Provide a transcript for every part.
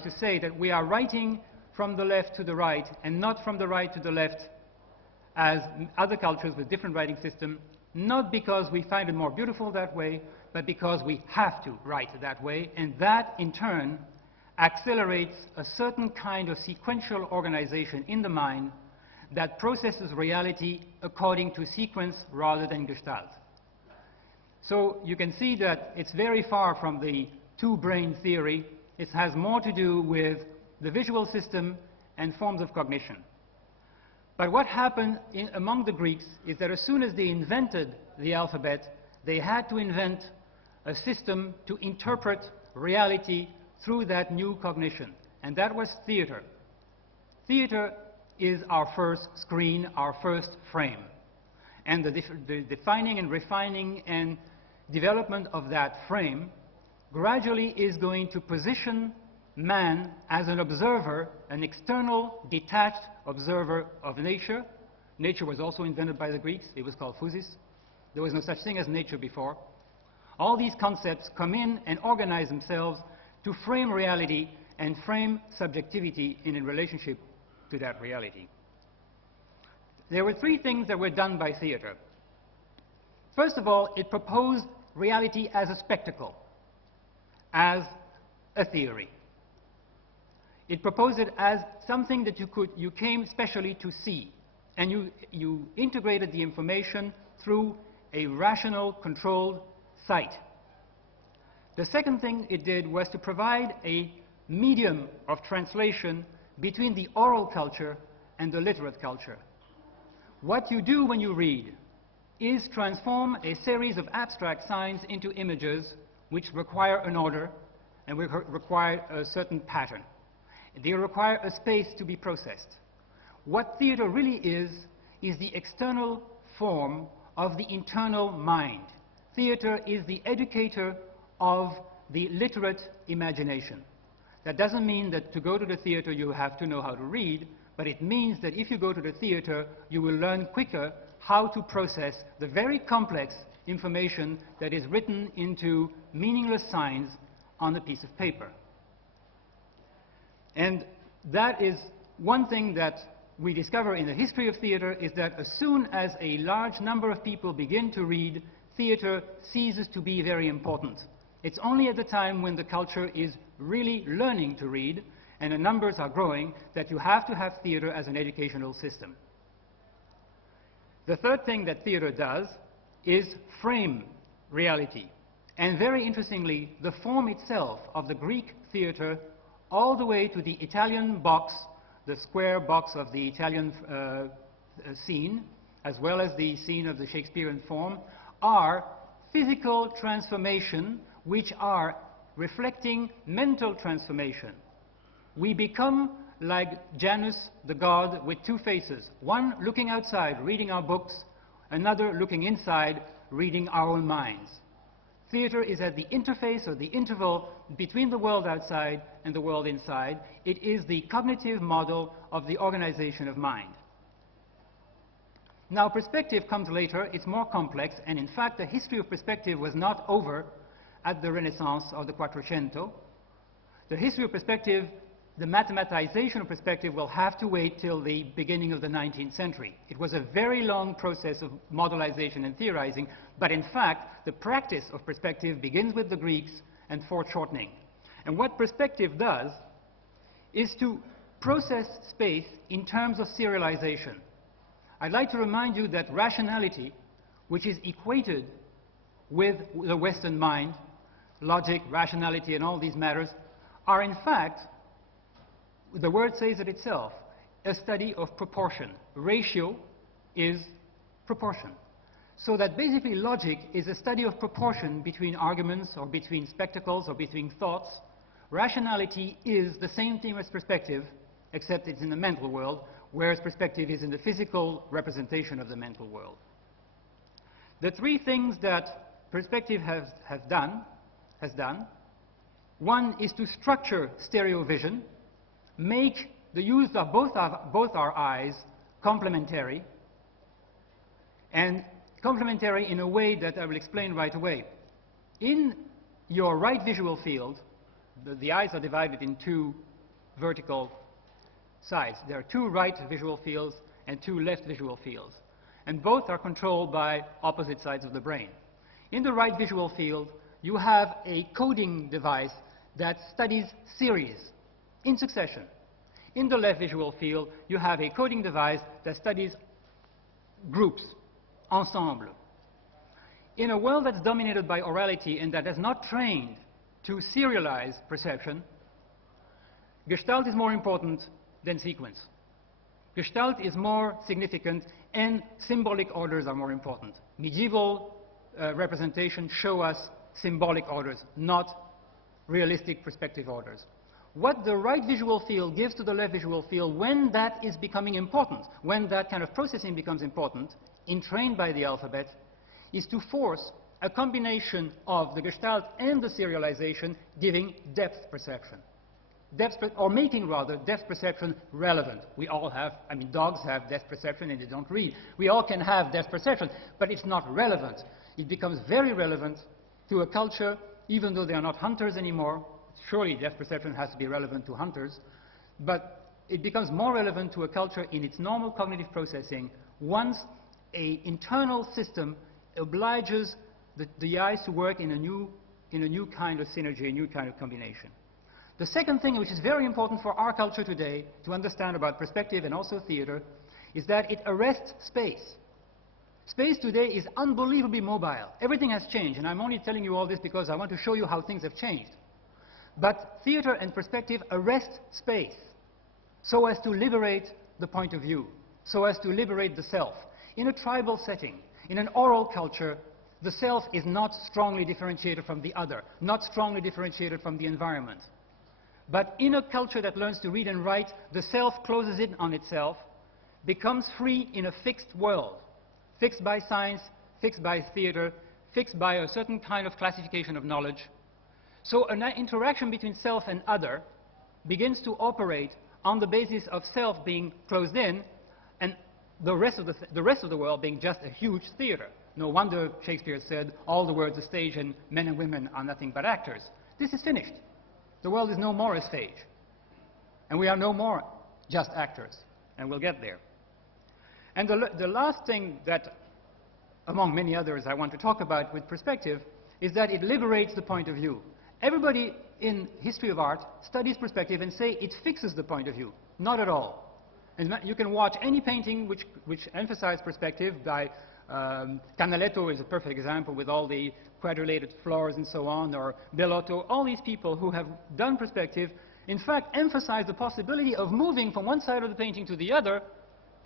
is to say that we are writing from the left to the right and not from the right to the left as other cultures with different writing systems, not because we find it more beautiful that way, but because we have to write that way, and that in turn accelerates a certain kind of sequential organization in the mind that processes reality according to sequence rather than gestalt. So you can see that it's very far from the two-brain theory. It has more to do with the visual system and forms of cognition. But what happened among the Greeks is that as soon as they invented the alphabet, they had to invent a system to interpret reality through that new cognition, and that was theater. Theater is our first screen, our first frame. And the defining and refining and development of that frame gradually is going to position man as an observer, an external, detached observer of nature. Nature was also invented by the Greeks. It was called physis. There was no such thing as nature before. All these concepts come in and organize themselves to frame reality and frame subjectivity in a relationship to that reality. There were three things that were done by theater. First of all, it proposed reality as a spectacle, as a theory. It proposed it as something that you came specially to see, and you integrated the information through a rational, controlled sight. The second thing it did was to provide a medium of translation between the oral culture and the literate culture. What you do when you read is transform a series of abstract signs into images which require an order and require a certain pattern. They require a space to be processed. What theater really is the external form of the internal mind. Theater is the educator of the literate imagination. That doesn't mean that to go to the theater you have to know how to read, but it means that if you go to the theater, you will learn quicker how to process the very complex information that is written into meaningless signs on a piece of paper. And that is one thing that we discover in the history of theater, is that as soon as a large number of people begin to read, theater ceases to be very important. It's only at the time when the culture is really learning to read and the numbers are growing that you have to have theater as an educational system. The third thing that theater does is frame reality. And very interestingly, the form itself of the Greek theater all the way to the Italian box, the square box of the Italian scene, as well as the scene of the Shakespearean form, are physical transformation which are reflecting mental transformation. We become like Janus, the god, with two faces. One looking outside, reading our books, another looking inside, reading our own minds. Theater is at the interface or the interval between the world outside and the world inside. It is the cognitive model of the organization of mind. Now, perspective comes later. It's more complex, and in fact, the history of perspective was not over at the Renaissance or the Quattrocento. The history of perspective, the mathematization of perspective, will have to wait till the beginning of the 19th century. It was a very long process of modelization and theorizing, but in fact, the practice of perspective begins with the Greeks and foreshortening. And what perspective does is to process space in terms of serialization. I'd like to remind you that rationality, which is equated with the Western mind, logic, rationality, and all these matters, are in fact, the word says it itself, a study of proportion. Ratio is proportion. So that basically logic is a study of proportion between arguments or between spectacles or between thoughts. Rationality is the same thing as perspective, except it's in the mental world, whereas perspective is in the physical representation of the mental world. The three things that perspective has done, one is to structure stereo vision, make the use of both our eyes complementary, and complementary in a way that I will explain right away. In your right visual field, the eyes are divided in two vertical sides. There are two right visual fields and two left visual fields. And both are controlled by opposite sides of the brain. In the right visual field, you have a coding device that studies series in succession. In the left visual field, you have a coding device that studies groups, ensemble. In a world that's dominated by orality and that is not trained to serialize perception, Gestalt is more important than sequence. Gestalt is more significant and symbolic orders are more important. Medieval representations show us symbolic orders, not realistic perspective orders. What the right visual field gives to the left visual field when that is becoming important, when that kind of processing becomes important, entrained by the alphabet, is to force a combination of the Gestalt and the serialization giving depth perception. Or making rather depth perception relevant. We all have, I mean, dogs have depth perception and they don't read. We all can have depth perception, but it's not relevant. It becomes very relevant to a culture, even though they are not hunters anymore. Surely depth perception has to be relevant to hunters, but it becomes more relevant to a culture in its normal cognitive processing once an internal system obliges the eyes to work in a new kind of synergy, a new kind of combination. The second thing which is very important for our culture today to understand about perspective and also theater is that it arrests space. Space today is unbelievably mobile. Everything has changed, and I'm only telling you all this because I want to show you how things have changed. But theater and perspective arrest space so as to liberate the point of view, so as to liberate the self. In a tribal setting, in an oral culture, the self is not strongly differentiated from the other, not strongly differentiated from the environment. But in a culture that learns to read and write, the self closes in on itself, becomes free in a fixed world, fixed by science, fixed by theater, fixed by a certain kind of classification of knowledge. So an interaction between self and other begins to operate on the basis of self being closed in and the rest of the world being just a huge theater. No wonder Shakespeare said, all the world's a stage and men and women are nothing but actors. This is finished. The world is no more a stage. And we are no more just actors. And we'll get there. And the last thing that, among many others, I want to talk about with perspective is that it liberates the point of view. Everybody in history of art studies perspective and say it fixes the point of view. Not at all. And you can watch any painting which emphasizes perspective by Canaletto is a perfect example with all the quadrulated floors and so on, or Bellotto. All these people who have done perspective, in fact, emphasize the possibility of moving from one side of the painting to the other,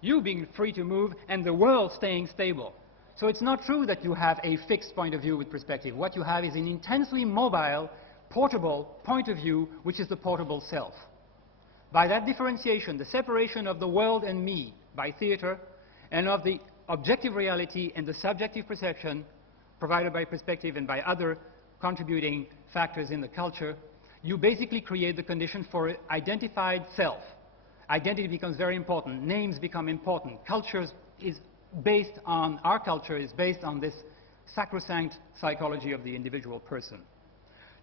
you being free to move, and the world staying stable. So it's not true that you have a fixed point of view with perspective. What you have is an intensely mobile, portable point of view, which is the portable self. By that differentiation, the separation of the world and me by theater, and of the objective reality and the subjective perception provided by perspective and by other contributing factors in the culture, you basically create the condition for an identified self. Identity becomes very important. Names become important. Our culture is based on this sacrosanct psychology of the individual person.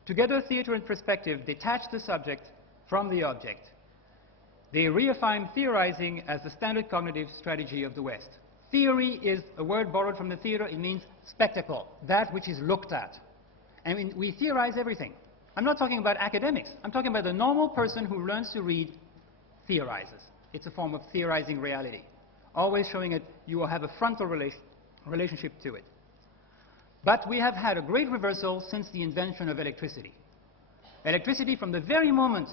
Together, theater and perspective detach the subject from the object. They reaffirm theorizing as the standard cognitive strategy of the West. Theory is a word borrowed from the theater. It means spectacle, that which is looked at. I mean, we theorize everything. I'm not talking about academics. I'm talking about the normal person who learns to read theorizes. It's a form of theorizing reality. Always showing it, you will have a frontal relationship to it. But we have had a great reversal since the invention of electricity. Electricity, from the very moment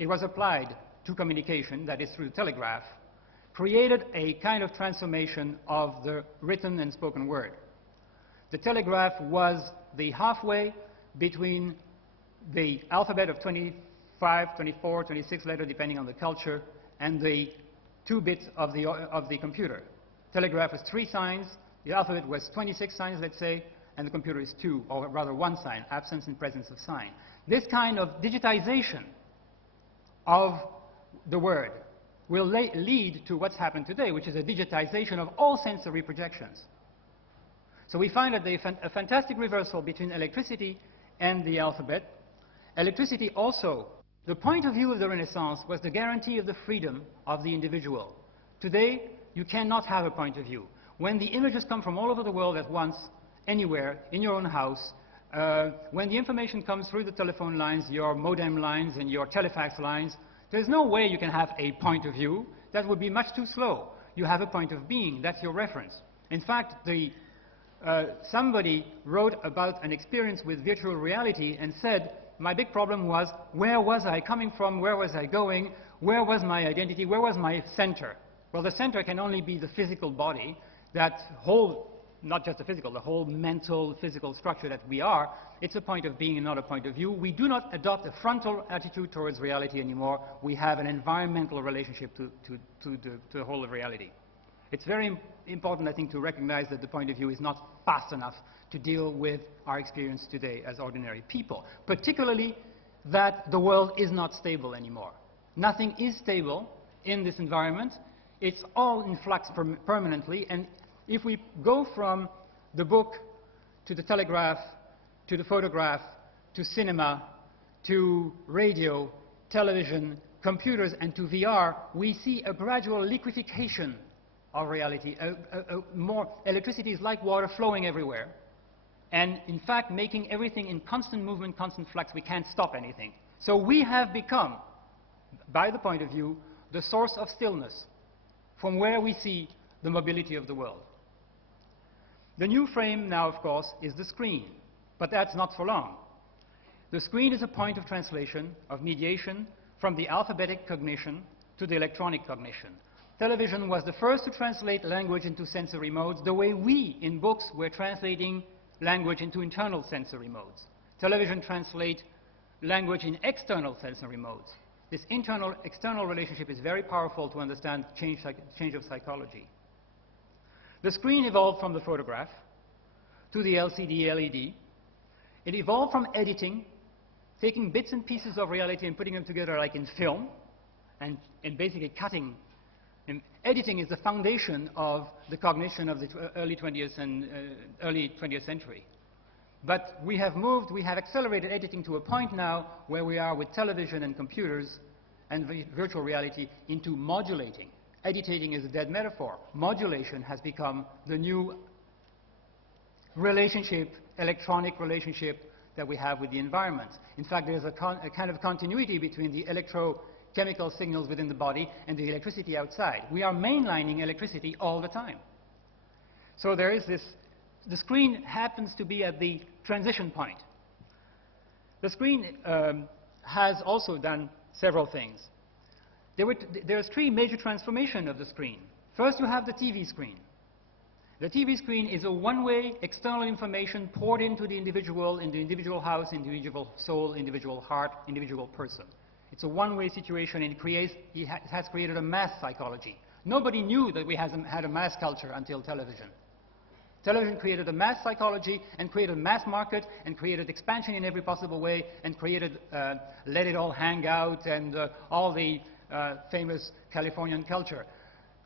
it was applied to communication, that is through the telegraph, created a kind of transformation of the written and spoken word. The telegraph was the halfway between the alphabet of 25, 24, 26 letters, depending on the culture, and the 2 bits of the computer. Telegraph was 3 signs, the alphabet was 26 signs, let's say, and the computer is 2, or rather 1 sign, absence and presence of sign. This kind of digitization of the word will lead to what's happened today, which is a digitization of all sensory projections. So we find that there's a fantastic reversal between electricity and the alphabet. Electricity also, The point of view of the Renaissance was the guarantee of the freedom of the individual. Today, you cannot have a point of view. When the images come from all over the world at once, anywhere, in your own house, when the information comes through the telephone lines, your modem lines and your telefax lines, there's no way you can have a point of view. That would be much too slow. You have a point of being. That's your reference. In fact, somebody wrote about an experience with virtual reality and said, my big problem was, where was I coming from? Where was I going? Where was my identity? Where was my center? Well, the center can only be the physical body, that whole, not just the physical, the whole mental, physical structure that we are. It's a point of being and not a point of view. We do not adopt a frontal attitude towards reality anymore. We have an environmental relationship to the whole of reality. It's very important, I think, to recognize that the point of view is not fast enough to deal with our experience today as ordinary people, particularly that the world is not stable anymore. Nothing is stable in this environment. It's all in flux permanently, and if we go from the book to the telegraph, to the photograph, to cinema, to radio, television, computers, and to VR, we see a gradual liquefaction of reality. More electricity is like water flowing everywhere, and in fact making everything in constant movement, constant flux. We can't stop anything. So we have become, by the point of view, the source of stillness, from where we see the mobility of the world. The new frame now, of course, is the screen, but that's not for long. The screen is a point of translation, of mediation, from the alphabetic cognition to the electronic cognition. Television was the first to translate language into sensory modes, the way we, in books, were translating language into internal sensory modes. Television translates language in external sensory modes. This internal-external relationship is very powerful to understand change of psychology. The screen evolved from the photograph to the LCD, LED. It evolved from editing, taking bits and pieces of reality and putting them together like in film, and basically cutting. And editing is the foundation of the cognition of the early 20th century. But we have accelerated editing to a point now where we are with television and computers and virtual reality into modulating. Editing is a dead metaphor. Modulation has become the new relationship, electronic relationship that we have with the environment. In fact, there's a kind of continuity between the electrochemical signals within the body and the electricity outside. We are mainlining electricity all the time. So there is this. The screen happens to be at the transition point. The screen has also done several things. There's three major transformations of the screen. First, you have the TV screen. The TV screen is a one-way external information poured into the individual house, individual soul, individual heart, individual person. It's a one-way situation, and it has created a mass psychology. Nobody knew that we had a mass culture until television. Television created a mass psychology and created a mass market and created expansion in every possible way and created let it all hang out and all the famous Californian culture.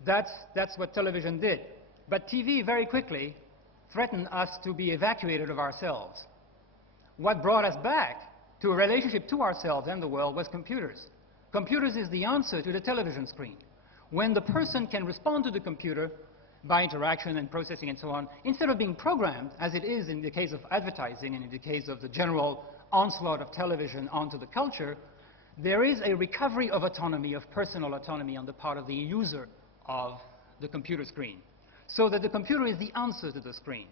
That's what television did. But TV very quickly threatened us to be evacuated of ourselves. What brought us back to a relationship to ourselves and the world was computers. Computers is the answer to the television screen. When the person can respond to the computer by interaction and processing and so on, instead of being programmed, as it is in the case of advertising and in the case of the general onslaught of television onto the culture, there is a recovery of autonomy, of personal autonomy on the part of the user of the computer screen, so that the computer is the answer to the screen.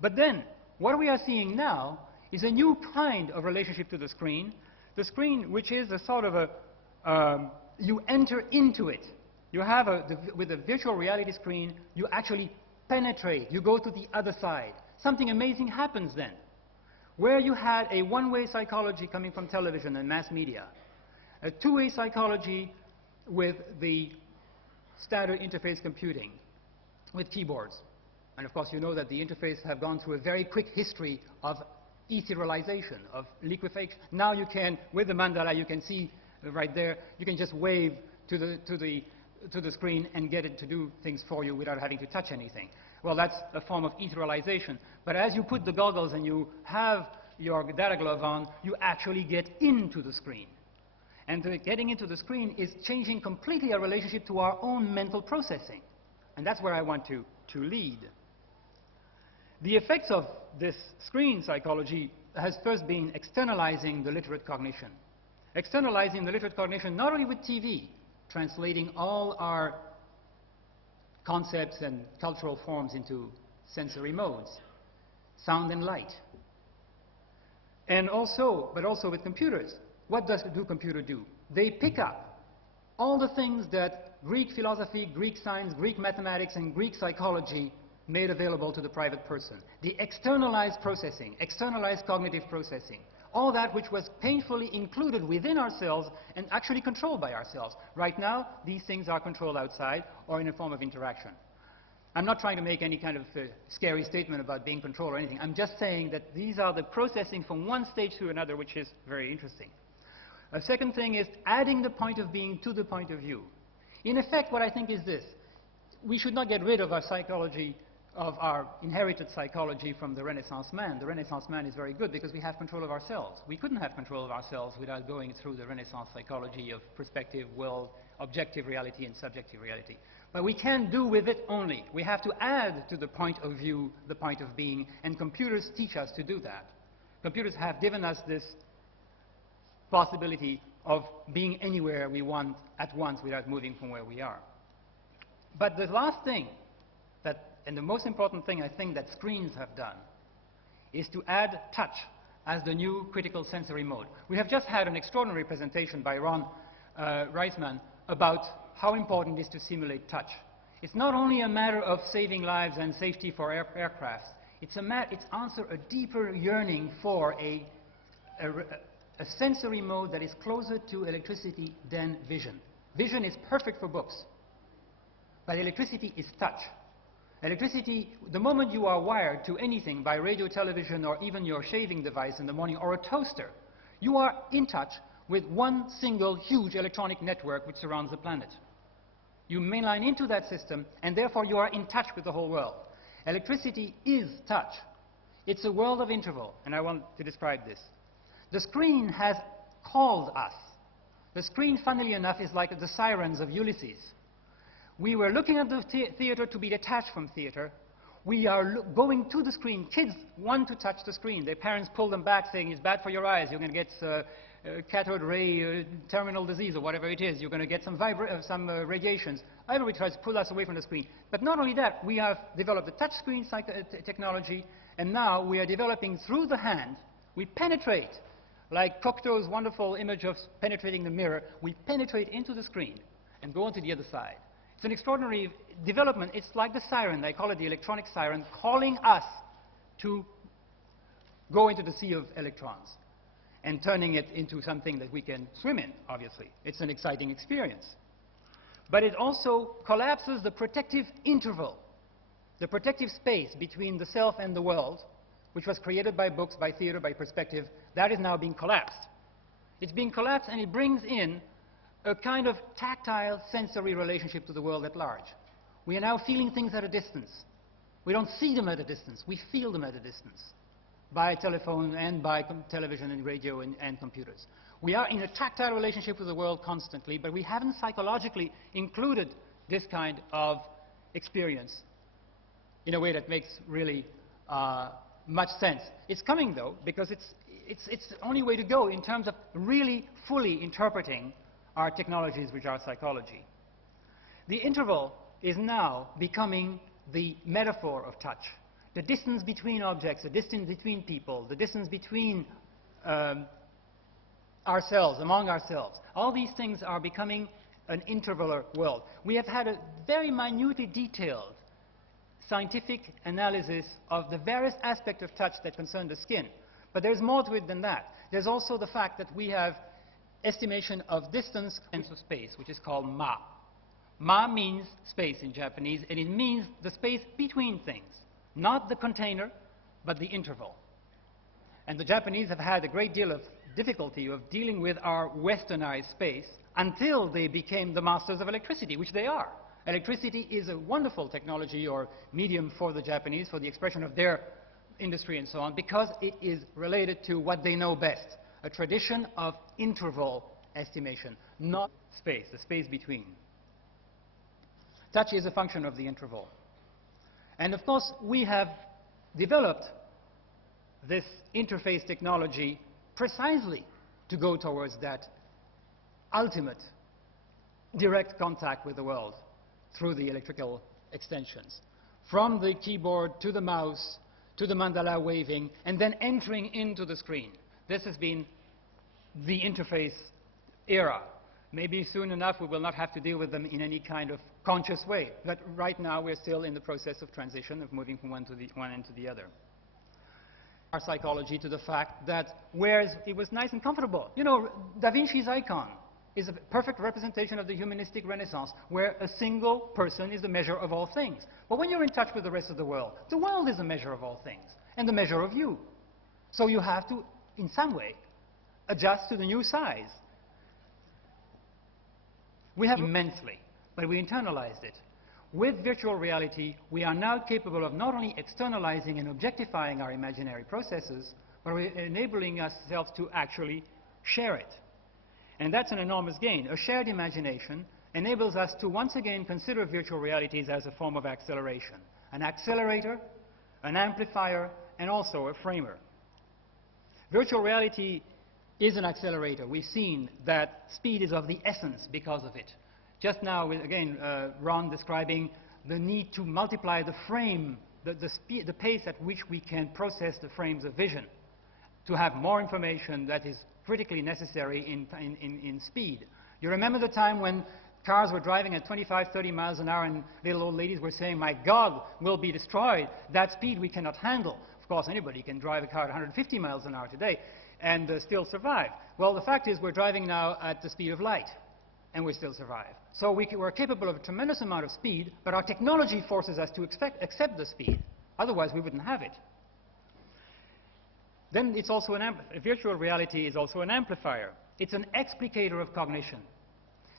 But then, what we are seeing now is a new kind of relationship to the screen which is a sort of you enter into it. You have with a virtual reality screen, you actually penetrate, you go to the other side. Something amazing happens then. Where you had a one-way psychology coming from television and mass media, a two-way psychology with the standard interface computing, with keyboards. And of course, you know that the interface have gone through a very quick history of etherealization, of liquefaction. Now you can, with the mandala, you can see right there, you can just wave to the screen and get it to do things for you without having to touch anything. Well, that's a form of etherealization. But as you put the goggles and you have your data glove on, you actually get into the screen. And getting into the screen is changing completely our relationship to our own mental processing. And that's where I want to lead. The effects of this screen psychology has first been externalizing the literate cognition. Externalizing the literate cognition not only with TV, translating all our concepts and cultural forms into sensory modes, sound and light. And also, but also with computers. What do computers do? They pick up all the things that Greek philosophy, Greek science, Greek mathematics, and Greek psychology made available to the private person. The externalized processing, externalized cognitive processing, all that which was painfully included within ourselves and actually controlled by ourselves. Right now, these things are controlled outside or in a form of interaction. I'm not trying to make any kind of scary statement about being controlled or anything. I'm just saying that these are the processing from one stage to another, which is very interesting. A second thing is adding the point of being to the point of view. In effect, what I think is this. We should not get rid of our psychology, of our inherited psychology from the Renaissance man. The Renaissance man is very good because we have control of ourselves. We couldn't have control of ourselves without going through the Renaissance psychology of perspective, world, objective reality, and subjective reality. But we can't do with it only. We have to add to the point of view the point of being, and computers teach us to do that. Computers have given us this possibility of being anywhere we want at once without moving from where we are. But the last thing, and the most important thing I think that screens have done, is to add touch as the new critical sensory mode. We have just had an extraordinary presentation by Ron Reisman about how important it is to simulate touch. It's not only a matter of saving lives and safety for aircraft. It's answer a deeper yearning for a sensory mode that is closer to electricity than vision. Vision is perfect for books, but electricity is touch. Electricity, the moment you are wired to anything by radio, television, or even your shaving device in the morning, or a toaster, you are in touch with one single huge electronic network which surrounds the planet. You mainline into that system, and therefore you are in touch with the whole world. Electricity is touch. It's a world of interval, and I want to describe this. The screen has called us. The screen, funnily enough, is like the sirens of Ulysses. We were looking at the theater to be detached from theater. We are going to the screen. Kids want to touch the screen. Their parents pull them back saying, it's bad for your eyes. You're going to get cathode ray terminal disease or whatever it is. You're going to get some radiations. Everybody tries to pull us away from the screen. But not only that, we have developed the touch screen technology, and now we are developing through the hand. We penetrate, like Cocteau's wonderful image of penetrating the mirror. We penetrate into the screen and go on to the other side. It's an extraordinary development. It's like the siren. They call it the electronic siren, calling us to go into the sea of electrons and turning it into something that we can swim in, obviously. It's an exciting experience. But it also collapses the protective interval, the protective space between the self and the world, which was created by books, by theater, by perspective. That is now being collapsed. It's being collapsed, and it brings in a kind of tactile, sensory relationship to the world at large. We are now feeling things at a distance. We don't see them at a distance. We feel them at a distance by telephone and by television and radio and computers. We are in a tactile relationship with the world constantly, but we haven't psychologically included this kind of experience in a way that makes really much sense. It's coming, though, because it's the only way to go in terms of really fully interpreting our technologies, which are psychology. The interval is now becoming the metaphor of touch. The distance between objects, the distance between people, the distance between ourselves, among ourselves. All these things are becoming an intervalar world. We have had a very minutely detailed scientific analysis of the various aspects of touch that concern the skin. But there's more to it than that. There's also the fact that we have estimation of distance and of space, which is called ma. Ma means space in Japanese, and it means the space between things. Not the container, but the interval. And the Japanese have had a great deal of difficulty of dealing with our westernized space until they became the masters of electricity, which they are. Electricity is a wonderful technology or medium for the Japanese, for the expression of their industry and so on, because it is related to what they know best, a tradition of interval estimation, not space, the space between. Touch is a function of the interval. And of course, we have developed this interface technology precisely to go towards that ultimate direct contact with the world through the electrical extensions. From the keyboard to the mouse, to the mandala waving, and then entering into the screen. This has been the interface era. Maybe soon enough we will not have to deal with them in any kind of conscious way. But right now we're still in the process of transition, of moving from one end to the other. Our psychology to the fact that whereas it was nice and comfortable, you know, Da Vinci's icon is a perfect representation of the humanistic Renaissance, where a single person is the measure of all things. But when you're in touch with the rest of the world is the measure of all things, and the measure of you. So you have to, in some way, adjust to the new size. We have immensely, but we internalized it. With virtual reality, we are now capable of not only externalizing and objectifying our imaginary processes, but we're enabling ourselves to actually share it. And that's an enormous gain. A shared imagination enables us to once again consider virtual realities as a form of acceleration. An accelerator, an amplifier, and also a framer. Virtual reality is an accelerator. We've seen that speed is of the essence because of it. Just now, again, Ron describing the need to multiply the frame, the pace at which we can process the frames of vision, to have more information that is critically necessary in speed. You remember the time when cars were driving at 25, 30 miles an hour and little old ladies were saying, my God, we'll be destroyed. That speed we cannot handle. Of course, anybody can drive a car at 150 miles an hour today and still survive. Well, the fact is we're driving now at the speed of light, and we still survive. So we're capable of a tremendous amount of speed, but our technology forces us to accept the speed. Otherwise, we wouldn't have it. Then it's also virtual reality is also an amplifier. It's an explicator of cognition.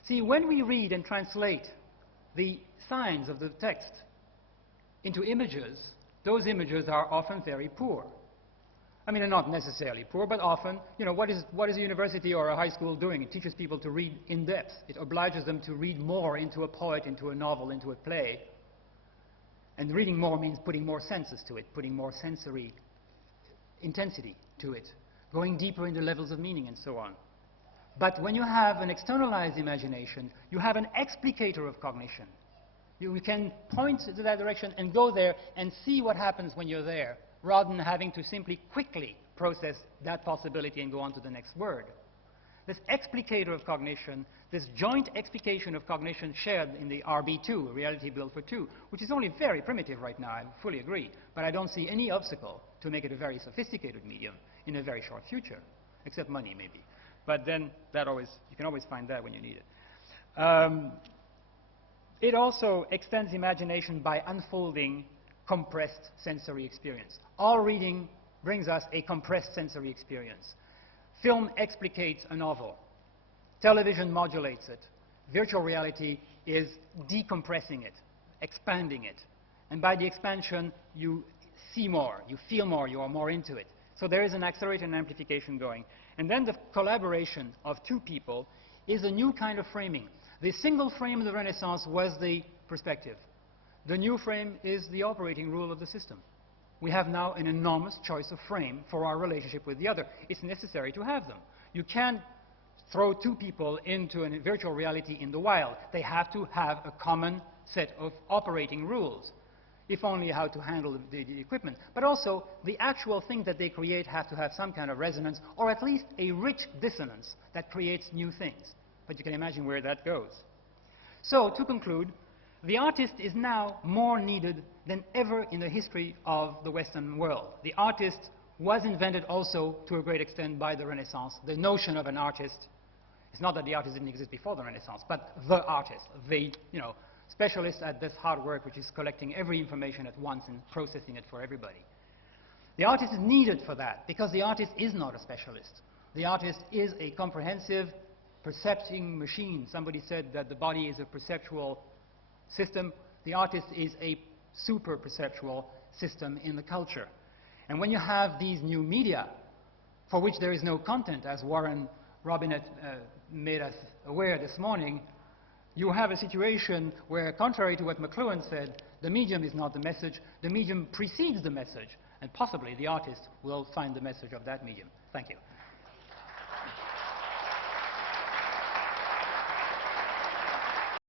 See, when we read and translate the signs of the text into images, those images are often very poor. I mean, they're not necessarily poor, but often, you know, what is a university or a high school doing? It teaches people to read in depth. It obliges them to read more into a poet, into a novel, into a play. And reading more means putting more senses to it, putting more sensory intensity to it, going deeper into levels of meaning and so on. But when you have an externalized imagination, you have an explicator of cognition. You can point to that direction and go there and see what happens when you're there, rather than having to simply quickly process that possibility and go on to the next word. This explicator of cognition, this joint explication of cognition shared in the RB2, Reality Built for Two, which is only very primitive right now, I fully agree, but I don't see any obstacle to make it a very sophisticated medium in a very short future, except money maybe. But then you can always find that when you need it. It also extends imagination by unfolding compressed sensory experience. All reading brings us a compressed sensory experience. Film explicates a novel. Television modulates it. Virtual reality is decompressing it, expanding it. And by the expansion, you see more, you feel more, you are more into it. So there is an accelerator and amplification going. And then the collaboration of two people is a new kind of framing. The single frame of the Renaissance was the perspective. The new frame is the operating rule of the system. We have now an enormous choice of frame for our relationship with the other. It's necessary to have them. You can't throw two people into a virtual reality in the wild. They have to have a common set of operating rules, if only how to handle the equipment. But also, the actual thing that they create has to have some kind of resonance, or at least a rich dissonance that creates new things. But you can imagine where that goes. So, to conclude, the artist is now more needed than ever in the history of the Western world. The artist was invented also, to a great extent, by the Renaissance. The notion of an artist, it's not that the artist didn't exist before the Renaissance, but the artist, the specialist at this hard work, which is collecting every information at once and processing it for everybody. The artist is needed for that, because the artist is not a specialist. The artist is a comprehensive, percepting machine. Somebody said that the body is a perceptual system. The artist is a super-perceptual system in the culture. And when you have these new media, for which there is no content, as Warren Robinett made us aware this morning, you have a situation where, contrary to what McLuhan said, the medium is not the message, the medium precedes the message, and possibly the artist will find the message of that medium. Thank you.